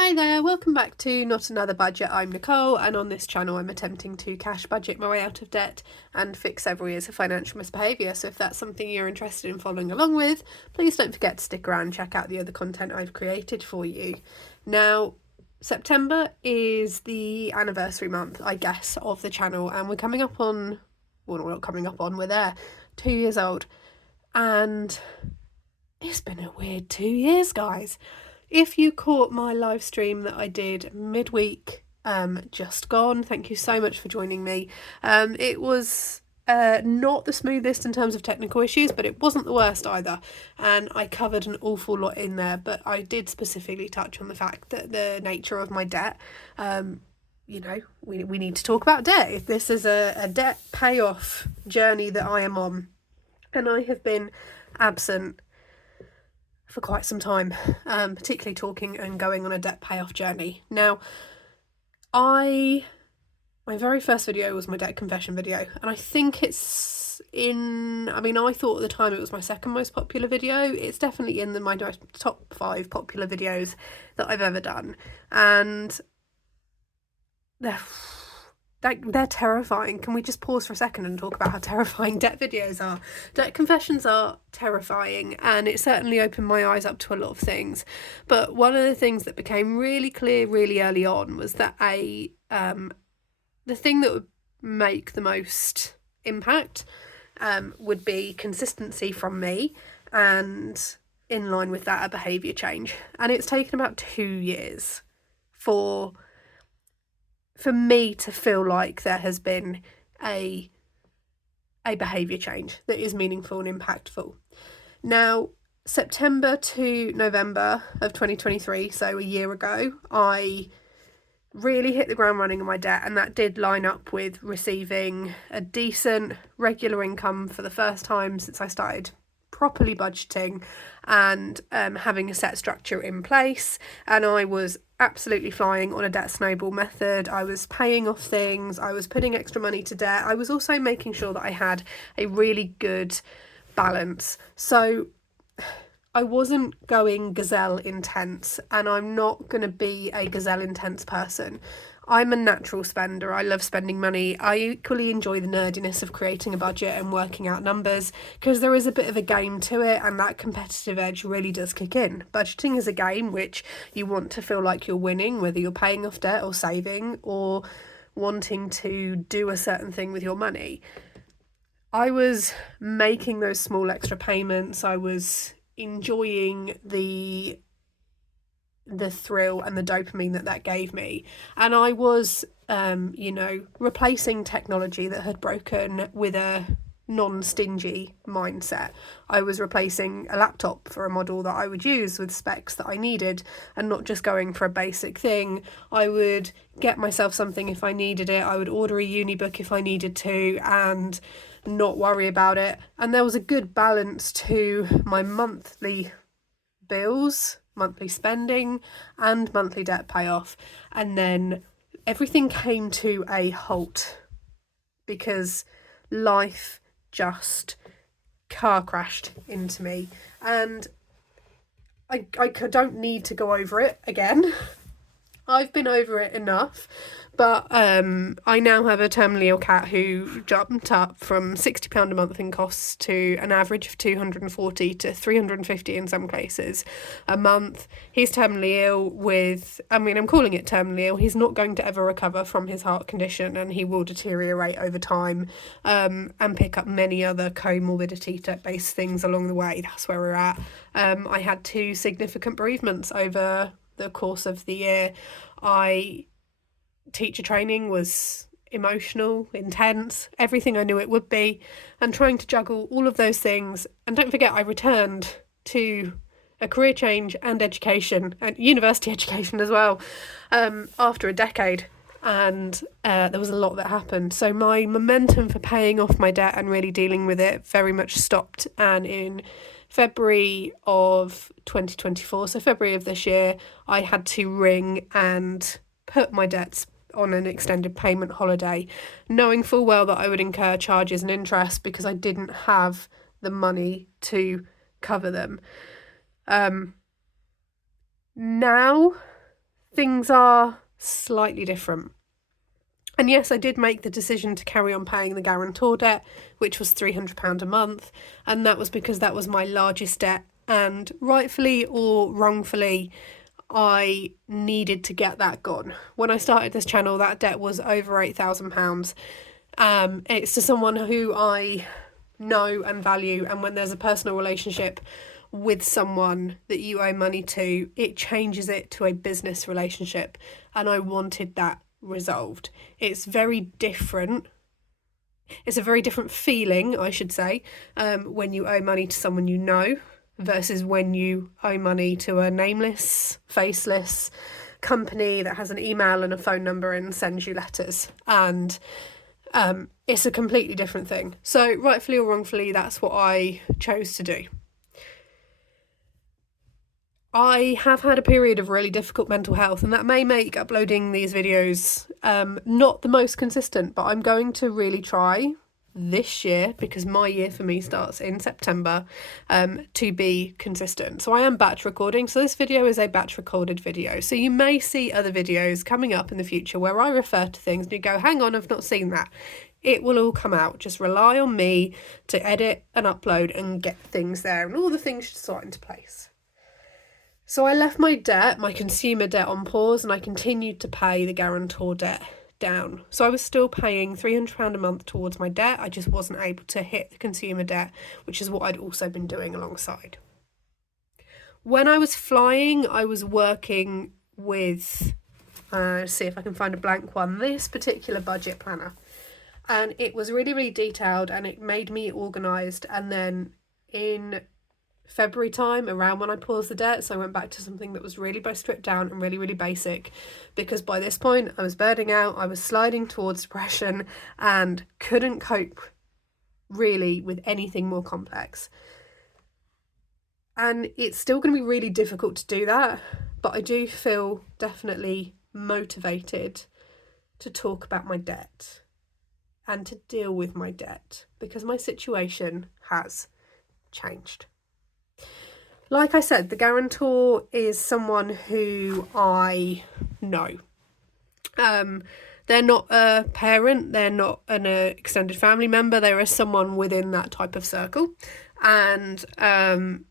Hi there, welcome back to Not Another Budget. I'm Nicole, and on this channel I'm attempting to cash budget my way out of debt and fix several years of financial misbehaviour. So if that's something you're interested in following along with, please don't forget to stick around and check out the other content I've created for you. Now, September is the anniversary month, I guess, of the channel, and we're coming up on, well, not coming up on, we're there, 2 years old, and it's been a weird 2 years, guys. If you caught my live stream that I did midweek, just gone, thank you so much for joining me. It was not the smoothest in terms of technical issues, but it wasn't the worst either. And I covered an awful lot in there, but I did specifically touch on the fact that the nature of my debt, you know, we need to talk about debt. This is a debt payoff journey that I am on, and I have been absent for quite some time, particularly talking and going on a debt payoff journey. Now, my very first video was my debt confession video, and I think I thought at the time it was my second most popular video. It's definitely in my top 5 popular videos that I've ever done, and they're terrifying. Can we just pause for a second and talk about how terrifying debt videos are? Debt confessions are terrifying, and it certainly opened my eyes up to a lot of things. But one of the things that became really clear really early on was that the thing that would make the most impact would be consistency from me, and in line with that, a behaviour change. And it's taken about 2 years for me to feel like there has been a behaviour change that is meaningful and impactful. Now, September to November of 2023, so a year ago, I really hit the ground running on my debt, and that did line up with receiving a decent regular income for the first time since I started properly budgeting and having a set structure in place. And I was absolutely flying on a debt snowball method. I was paying off things, I was putting extra money to debt, I was also making sure that I had a really good balance. So I wasn't going gazelle intense, and I'm not going to be a gazelle intense person. I'm a natural spender. I love spending money. I equally enjoy the nerdiness of creating a budget and working out numbers, because there is a bit of a game to it, and that competitive edge really does kick in. Budgeting is a game which you want to feel like you're winning, whether you're paying off debt or saving or wanting to do a certain thing with your money. I was making those small extra payments. I was enjoying the thrill and the dopamine that gave me, and I was replacing technology that had broken with a non-stingy mindset. I was replacing a laptop for a model that I would use with specs that I needed, and not just going for a basic thing. I would get myself something if I needed it. I would order a uni book if I needed to, and not worry about it. And there was a good balance to my monthly bills, monthly spending, and monthly debt payoff. And then everything came to a halt because life just car crashed into me, and I don't need to go over it again. I've been over it enough, but I now have a terminally ill cat who jumped up from £60 a month in costs to an average of £240 to £350 in some cases a month. He's terminally ill with, I'm calling it terminally ill. He's not going to ever recover from his heart condition, and he will deteriorate over time and pick up many other comorbidity-based things along the way. That's where we're at. I had 2 significant bereavements over the course of the year. Teacher training was emotional, intense, everything I knew it would be, and trying to juggle all of those things. And don't forget, I returned to a career change and education, and university education as well, after a decade, and there was a lot that happened. So my momentum for paying off my debt and really dealing with it very much stopped. And in February of 2024, so February of this year, I had to ring and put my debts on an extended payment holiday, knowing full well that I would incur charges and interest because I didn't have the money to cover them. Now things are slightly different. And yes, I did make the decision to carry on paying the guarantor debt, which was £300 a month, and that was because that was my largest debt, and rightfully or wrongfully, I needed to get that gone. When I started this channel, that debt was over £8,000. It's to someone who I know and value, and when there's a personal relationship with someone that you owe money to, it changes it to a business relationship, and I wanted that resolved. It's very different. It's a very different feeling, I should say, when you owe money to someone you know versus when you owe money to a nameless, faceless company that has an email and a phone number and sends you letters. And it's a completely different thing. So rightfully or wrongfully, that's what I chose to do. I have had a period of really difficult mental health, and that may make uploading these videos not the most consistent, but I'm going to really try this year, because my year for me starts in September, to be consistent. So I am batch recording, so this video is a batch recorded video. So you may see other videos coming up in the future where I refer to things and you go, hang on, I've not seen that. It will all come out. Just rely on me to edit and upload and get things there, and all the things should slot into place. So I left my debt, my consumer debt, on pause, and I continued to pay the guarantor debt down. So I was still paying £300 a month towards my debt. I just wasn't able to hit the consumer debt, which is what I'd also been doing alongside. When I was flying, I was working with, see if I can find a blank one, this particular budget planner. And it was really, really detailed, and it made me organised. And then in February time, around when I paused the debt, so I went back to something that was really stripped down and really, really basic, because by this point I was burning out, I was sliding towards depression, and couldn't cope really with anything more complex. And it's still going to be really difficult to do that, but I do feel definitely motivated to talk about my debt and to deal with my debt, because my situation has changed. Like I said, the guarantor is someone who I know. They're not a parent, they're not an extended family member, there is someone within that type of circle. And I'd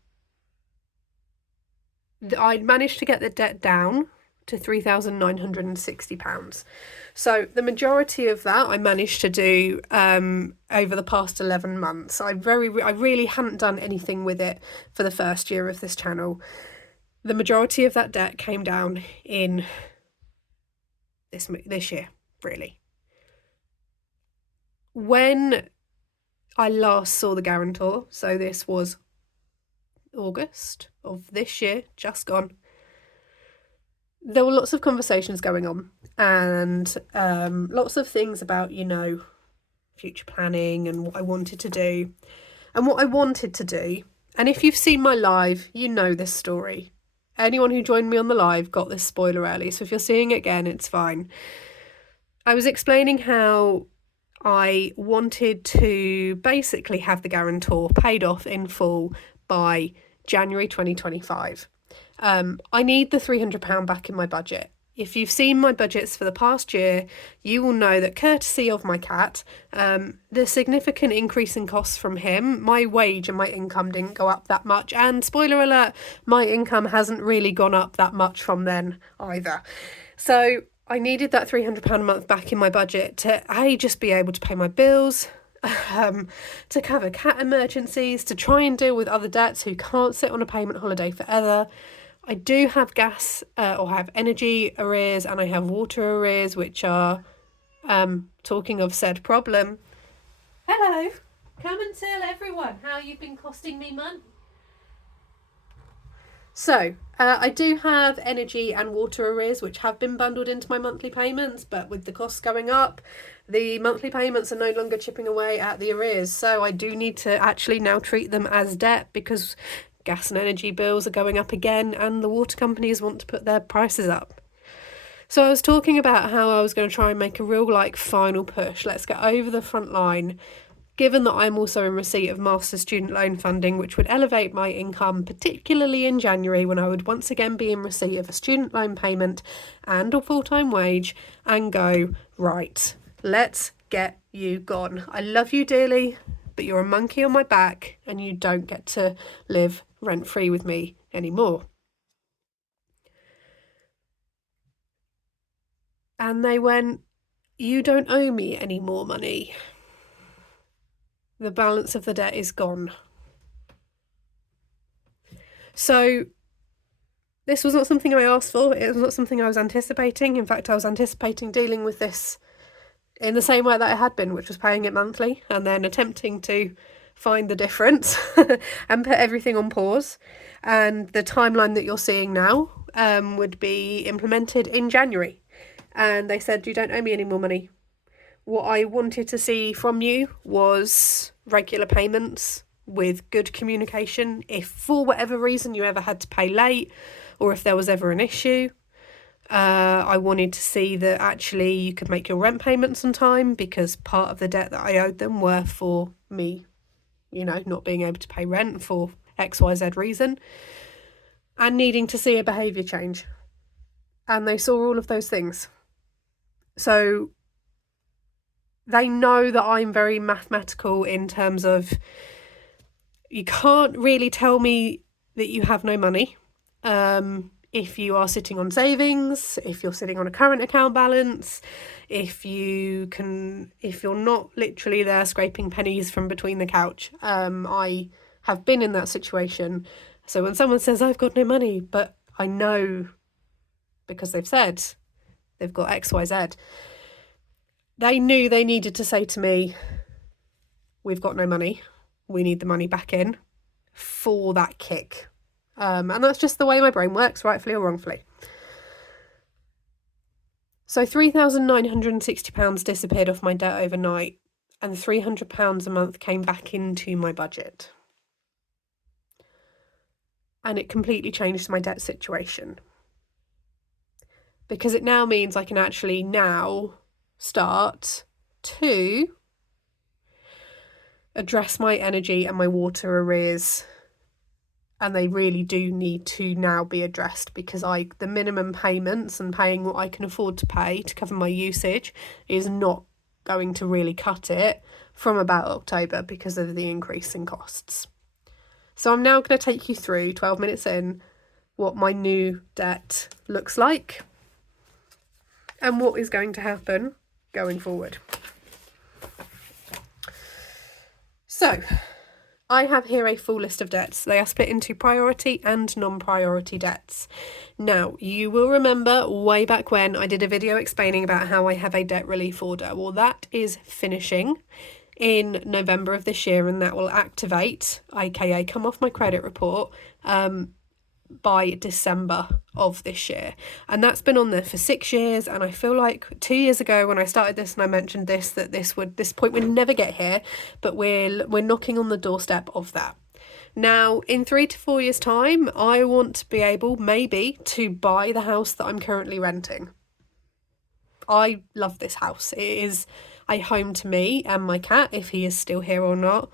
managed to get the debt down to £3,960. So the majority of that I managed to do over the past 11 months. I really hadn't done anything with it for the first year of this channel. The majority of that debt came down in this year, really. When I last saw the guarantor, so this was August of this year, just gone, there were lots of conversations going on, and lots of things about, future planning and what I wanted to do. And what I wanted to do, and if you've seen my live, you know this story. Anyone who joined me on the live got this spoiler early, so if you're seeing it again, it's fine. I was explaining how I wanted to basically have the guarantor paid off in full by January 2025. I need the £300 back in my budget. If you've seen my budgets for the past year, you will know that, courtesy of my cat, the significant increase in costs from him, my wage and my income didn't go up that much. And spoiler alert, my income hasn't really gone up that much from then either. So I needed that £300 a month back in my budget to just be able to pay my bills, to cover cat emergencies, to try and deal with other debts who can't sit on a payment holiday forever. I do have gas or have energy arrears, and I have water arrears, which are, talking of said problem. Hello, come and tell everyone how you've been costing me money. So, I do have energy and water arrears, which have been bundled into my monthly payments, but with the costs going up, the monthly payments are no longer chipping away at the arrears. So I do need to actually now treat them as debt, because gas and energy bills are going up again, and the water companies want to put their prices up. So I was talking about how I was going to try and make a real final push. Let's get over the front line given that I'm also in receipt of master's student loan funding, which would elevate my income, particularly in January when I would once again be in receipt of a student loan payment and a full-time wage, and go, right, let's get you gone. I love you dearly, but you're a monkey on my back and you don't get to live rent-free with me anymore. And they went, you don't owe me any more money. The balance of the debt is gone. So this was not something I asked for. It was not something I was anticipating. In fact, I was anticipating dealing with this in the same way that I had been, which was paying it monthly and then attempting to find the difference and put everything on pause. And the timeline that you're seeing now would be implemented in January. And they said, you don't owe me any more money. What I wanted to see from you was regular payments with good communication. If for whatever reason you ever had to pay late or if there was ever an issue, I wanted to see that actually you could make your rent payments on time, because part of the debt that I owed them were for me, not being able to pay rent for XYZ reason and needing to see a behaviour change. And they saw all of those things. So they know that I'm very mathematical in terms of you can't really tell me that you have no money if you are sitting on savings, if you're sitting on a current account balance, if you're not literally there scraping pennies from between the couch. I have been in that situation. So when someone says I've got no money, but I know because they've said they've got XYZ, they knew they needed to say to me, we've got no money, we need the money back in for that kick. And that's just the way my brain works, rightfully or wrongfully. So £3,960 disappeared off my debt overnight, and £300 a month came back into my budget. And it completely changed my debt situation. Because it now means I can actually now start to address my energy and my water arrears, and they really do need to now be addressed, because the minimum payments and paying what I can afford to pay to cover my usage is not going to really cut it from about October because of the increase in costs. So I'm now going to take you through 12 minutes in what my new debt looks like and what is going to happen going forward. So I have here a full list of debts. They are split into priority and non-priority debts. Now, you will remember way back when I did a video explaining about how I have a debt relief order. Well, that is finishing in November of this year, and that will activate, aka come off my credit report, by December of this year. And that's been on there for 6 years, and I feel like 2 years ago when I started this and I mentioned this, that this point would never get here, but we're knocking on the doorstep of that. Now, in 3 to 4 years' time, I want to be able maybe to buy the house that I'm currently renting. I love this house. It is a home to me and my cat, if he is still here or not.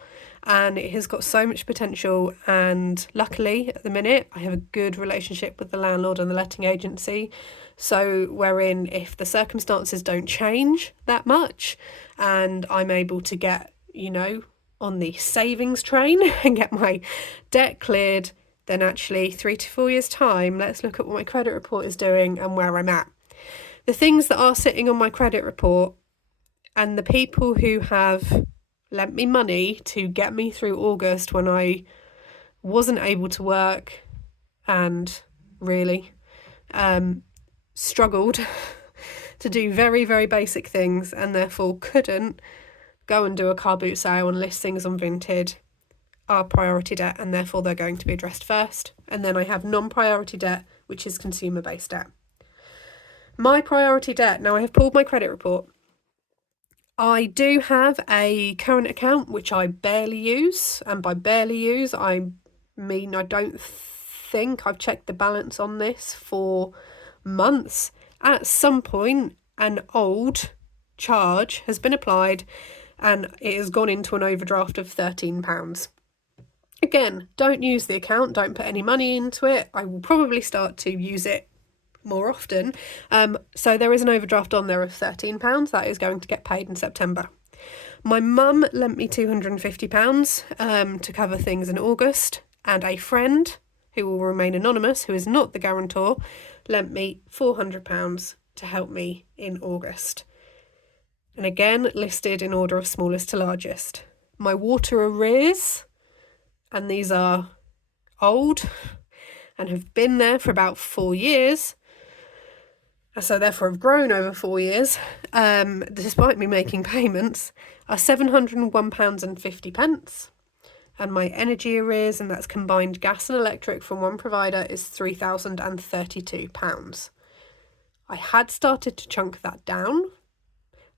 And it has got so much potential, and luckily at the minute I have a good relationship with the landlord and the letting agency, so wherein if the circumstances don't change that much and I'm able to get on the savings train and get my debt cleared, then actually 3 to 4 years time, let's look at what my credit report is doing and where I'm at. The things that are sitting on my credit report and the people who have lent me money to get me through August when I wasn't able to work and really struggled to do very, very basic things, and therefore couldn't go and do a car boot sale and list things on Vinted, are priority debt, and therefore they're going to be addressed first. And then I have non-priority debt, which is consumer-based debt. My priority debt, now I have pulled my credit report. I do have a current account which I barely use, and by barely use I mean I don't think I've checked the balance on this for months. At some point an old charge has been applied and it has gone into an overdraft of £13. Again, don't use the account, don't put any money into it. I will probably start to use it more often. So there is an overdraft on there of £13 that is going to get paid in September. My mum lent me £250 to cover things in August, and a friend, who will remain anonymous, who is not the guarantor, lent me £400 to help me in August. And again, listed in order of smallest to largest. My water arrears, and these are old and have been there for about 4 years, so therefore have grown over 4 years, despite me making payments, are £701.50. And my energy arrears, and that's combined gas and electric from one provider, is £3,032. I had started to chunk that down,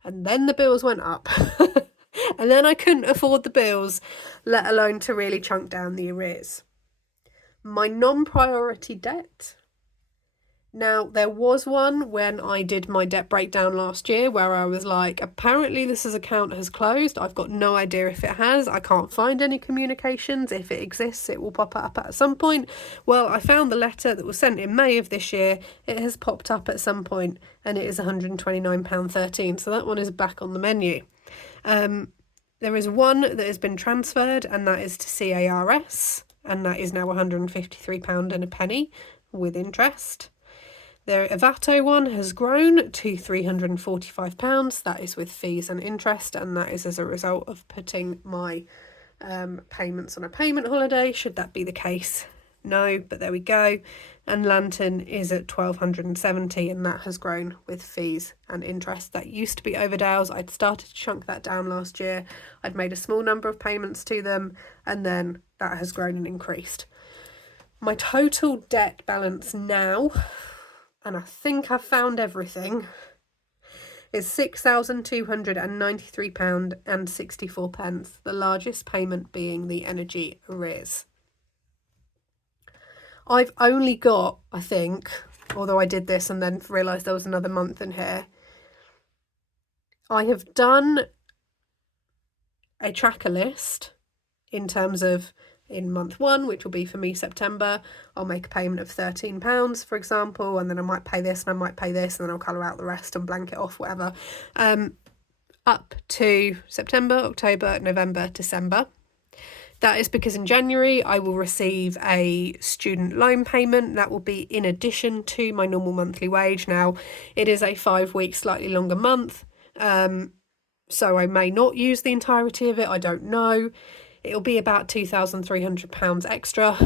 and then the bills went up. And then I couldn't afford the bills, let alone to really chunk down the arrears. My non-priority debt. Now, there was one when I did my debt breakdown last year where I was like, apparently this account has closed. I've got no idea if it has. I can't find any communications. If it exists, it will pop up at some point. Well, I found the letter that was sent in May of this year. It has popped up at some point, and it is £129.13. So that one is back on the menu. There is one that has been transferred, and that is to CARS, and that is now £153 and a penny with interest. The Avato one has grown to £345. That is with fees and interest, and that is as a result of putting my payments on a payment holiday. Should that be the case? No, but there we go. And Lantern is at £1,270, and that has grown with fees and interest. That used to be Overdale's. I'd started to chunk that down last year. I'd made a small number of payments to them, and then that has grown and increased. My total debt balance now, and I think I've found everything, is £6,293.64, the largest payment being the energy arrears. I've only got, I think, although I did this and then realised there was another month in here, I have done a tracker list in terms of in month 1, which will be for me September, I'll make a payment of £13, for example, and then I might pay this and I might pay this, and then I'll colour out the rest and blank it off, whatever, up to September, October, November, December. That is because in January I will receive a student loan payment that will be in addition to my normal monthly wage. Now, it is a 5-week, slightly longer month, so I may not use the entirety of it, I don't know. It'll be about £2,300 extra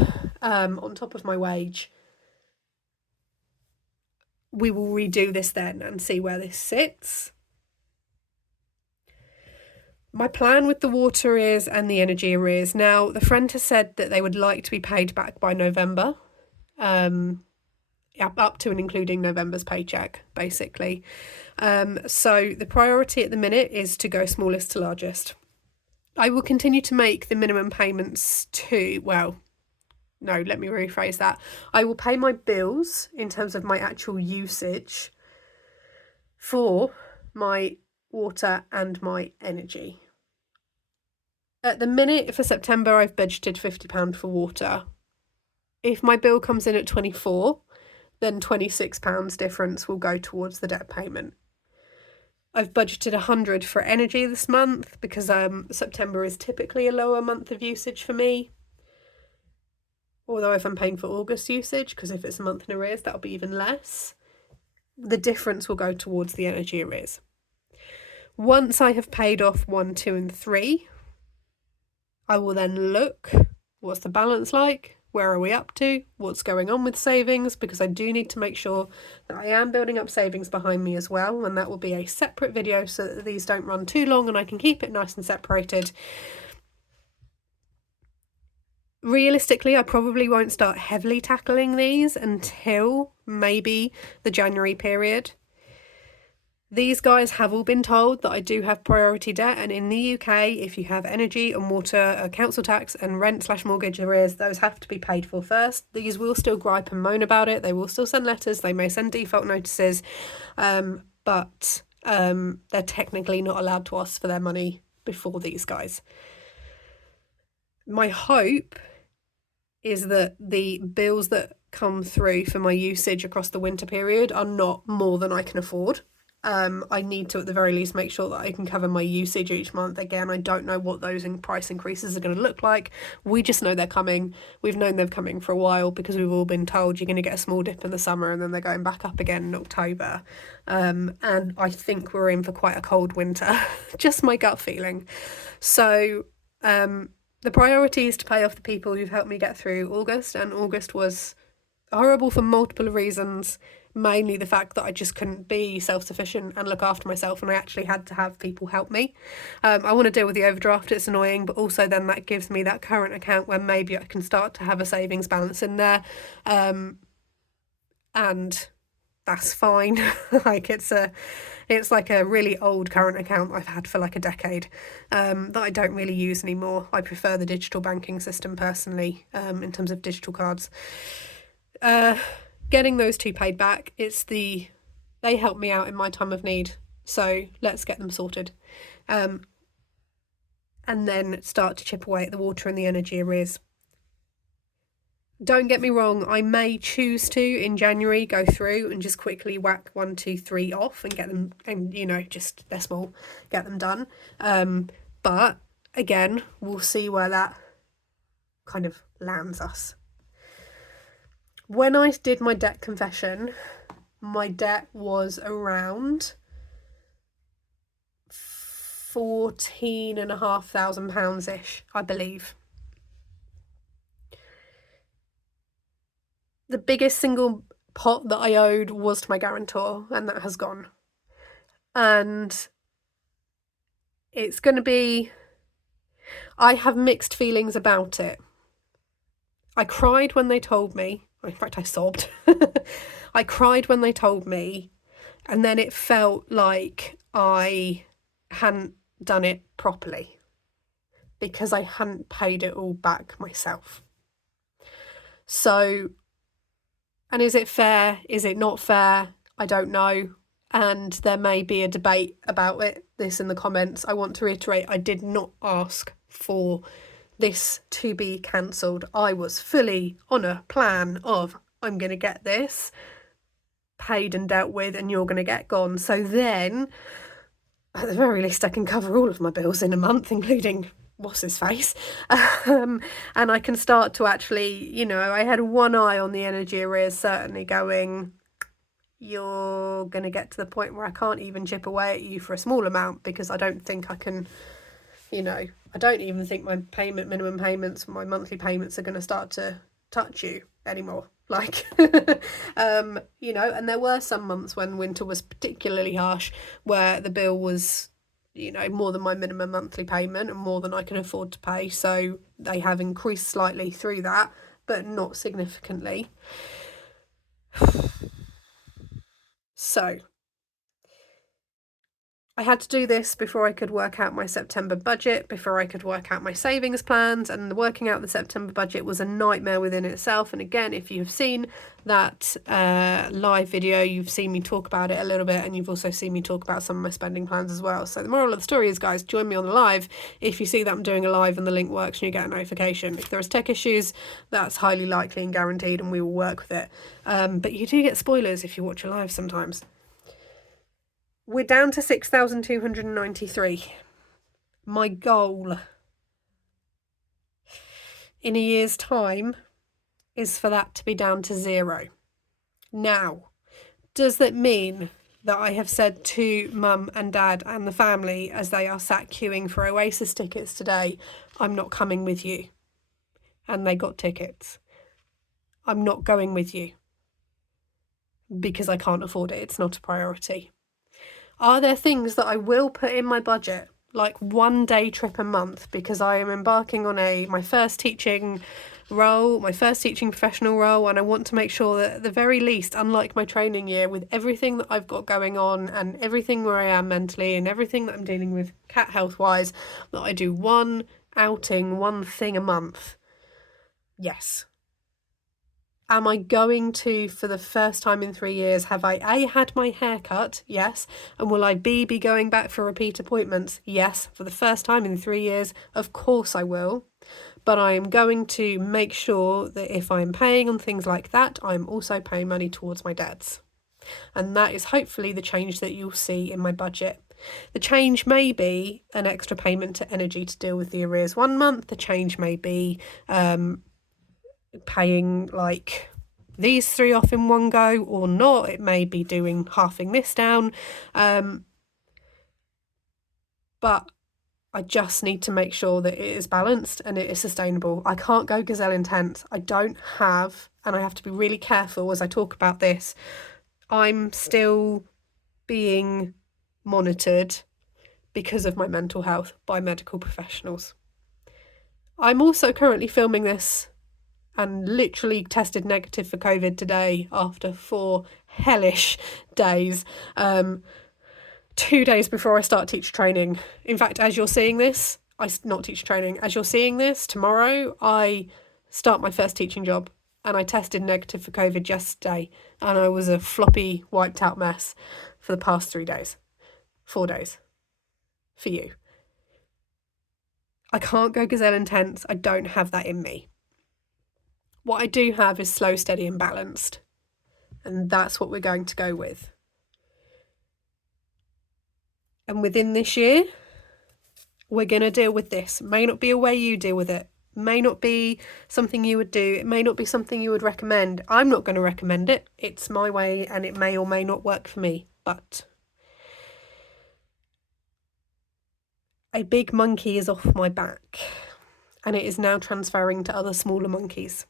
on top of my wage. We will redo this then and see where this sits. My plan with the water arrears and the energy arrears. Now, the friend has said that they would like to be paid back by November, up to and including November's paycheck, basically. So the priority at the minute is to go smallest to largest. I will continue to make the minimum payments let me rephrase that. I will pay my bills in terms of my actual usage for my water and my energy. At the minute, for September, I've budgeted £50 for water. If my bill comes in at £24, then £26 difference will go towards the debt payment. I've budgeted £100 for energy this month because September is typically a lower month of usage for me. Although if I'm paying for August usage, because if it's a month in arrears, that'll be even less. The difference will go towards the energy arrears. Once I have paid off 1, 2 and 3, I will then look, what's the balance like? Where are we up to? What's going on with savings? Because I do need to make sure that I am building up savings behind me as well, and that will be a separate video so that these don't run too long and I can keep it nice and separated. Realistically, I probably won't start heavily tackling these until maybe the January period. These guys have all been told that I do have priority debt, and in the UK, if you have energy and water, council tax and rent/mortgage arrears, those have to be paid for first. These will still gripe and moan about it. They will still send letters. They may send default notices, but they're technically not allowed to ask for their money before these guys. My hope is that the bills that come through for my usage across the winter period are not more than I can afford. I need to, at the very least, make sure that I can cover my usage each month. Again, I don't know what those price increases are going to look like. We just know they're coming. We've known they're coming for a while because we've all been told you're going to get a small dip in the summer and then they're going back up again in October. And I think we're in for quite a cold winter. Just my gut feeling. So the priority is to pay off the people who've helped me get through August, and August was horrible for multiple reasons. Mainly the fact that I just couldn't be self-sufficient and look after myself, and I actually had to have people help me. I want to deal with the overdraft, it's annoying, but also then that gives me that current account where maybe I can start to have a savings balance in there, and that's fine. Like it's like a really old current account I've had for like a decade, that I don't really use anymore. I prefer the digital banking system personally, in terms of digital cards. Getting those two paid back, they helped me out in my time of need, so let's get them sorted. And then start to chip away at the water and the energy arrears. Don't get me wrong, I may choose to, in January, go through and just quickly whack 1, 2, 3 off and get them, and just, they're small, get them done. But again, we'll see where that kind of lands us. When I did my debt confession, my debt was around £14,500-ish, I believe. The biggest single pot that I owed was to my guarantor, and that has gone. And it's going to be... I have mixed feelings about it. I cried when they told me. In fact, I sobbed. I cried when they told me, and then it felt like I hadn't done it properly because I hadn't paid it all back myself. So, and is it fair? Is it not fair? I don't know. And there may be a debate about this in the comments. I want to reiterate, I did not ask for this to be cancelled. I was fully on a plan of, I'm going to get this paid and dealt with and you're going to get gone. So then, at the very least, I can cover all of my bills in a month, including what's his face. And I can start to actually, I had one eye on the energy arrears, certainly going, you're going to get to the point where I can't even chip away at you for a small amount because I don't think I can, I don't even think my minimum payments, my monthly payments are going to start to touch you anymore. Like, and there were some months when winter was particularly harsh where the bill was, more than my minimum monthly payment and more than I can afford to pay. So they have increased slightly through that, but not significantly. So I had to do this before I could work out my September budget, before I could work out my savings plans, and working out the September budget was a nightmare within itself. And again, if you've seen that live video, you've seen me talk about it a little bit, and you've also seen me talk about some of my spending plans as well. So the moral of the story is, guys, join me on the live if you see that I'm doing a live and the link works and you get a notification. If there's tech issues, that's highly likely and guaranteed, and we will work with it. But you do get spoilers if you watch a live sometimes. We're down to 6,293. My goal in a year's time is for that to be down to 0. Now, does that mean that I have said to Mum and Dad and the family as they are sat queuing for Oasis tickets today, I'm not coming with you? And they got tickets. I'm not going with you because I can't afford it. It's not a priority. Are there things that I will put in my budget, like 1 day trip a month, because I am embarking on my first teaching role, my first teaching professional role, and I want to make sure that at the very least, unlike my training year, with everything that I've got going on and everything where I am mentally and everything that I'm dealing with cat health wise, that I do one outing, one thing a month. Yes. Am I going to, for the first time in 3 years, have I A, had my hair cut? Yes. And will I B, be going back for repeat appointments? Yes. For the first time in 3 years, of course I will. But I am going to make sure that if I'm paying on things like that, I'm also paying money towards my debts. And that is hopefully the change that you'll see in my budget. The change may be an extra payment to energy to deal with the arrears 1 month. The change may be paying like these 3 off in one go or not. It may be doing halving this down. But I just need to make sure that it is balanced and it is sustainable. I can't go gazelle intense. I don't have, and I have to be really careful as I talk about this, I'm still being monitored because of my mental health by medical professionals. I'm also currently filming this and literally tested negative for COVID today after 4 hellish days. 2 days before I start teacher training. In fact, as you're seeing this, not teacher training, as you're seeing this, tomorrow I start my first teaching job and I tested negative for COVID yesterday and I was a floppy, wiped out mess for the past 3 days, 4 days for you. I can't go gazelle intense. I don't have that in me. What I do have is slow, steady and balanced. And that's what we're going to go with. And within this year, we're going to deal with this. It may not be a way you deal with it. It may not be something you would do. It may not be something you would recommend. I'm not going to recommend it. It's my way and it may or may not work for me. But a big monkey is off my back and it is now transferring to other smaller monkeys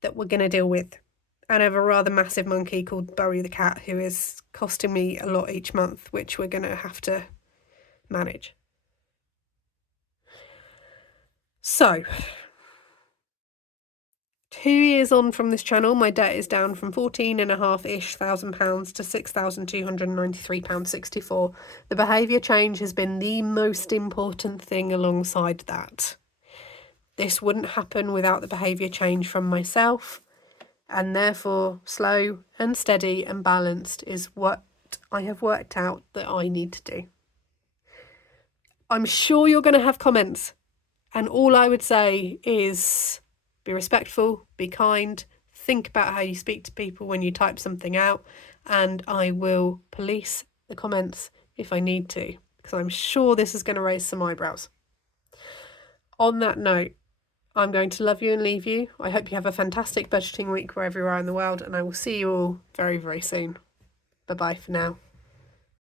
that we're going to deal with. And I have a rather massive monkey called Burry the cat who is costing me a lot each month, which we're going to have to manage. So, 2 years on from this channel, my debt is down from £14,500-ish to £6,293.64. The behaviour change has been the most important thing alongside that. This wouldn't happen without the behaviour change from myself. And therefore, slow and steady and balanced is what I have worked out that I need to do. I'm sure you're going to have comments. And all I would say is be respectful, be kind, think about how you speak to people when you type something out. And I will police the comments if I need to, because I'm sure this is going to raise some eyebrows. On that note, I'm going to love you and leave you. I hope you have a fantastic budgeting week wherever you are in the world, and I will see you all very, very soon. Bye-bye for now.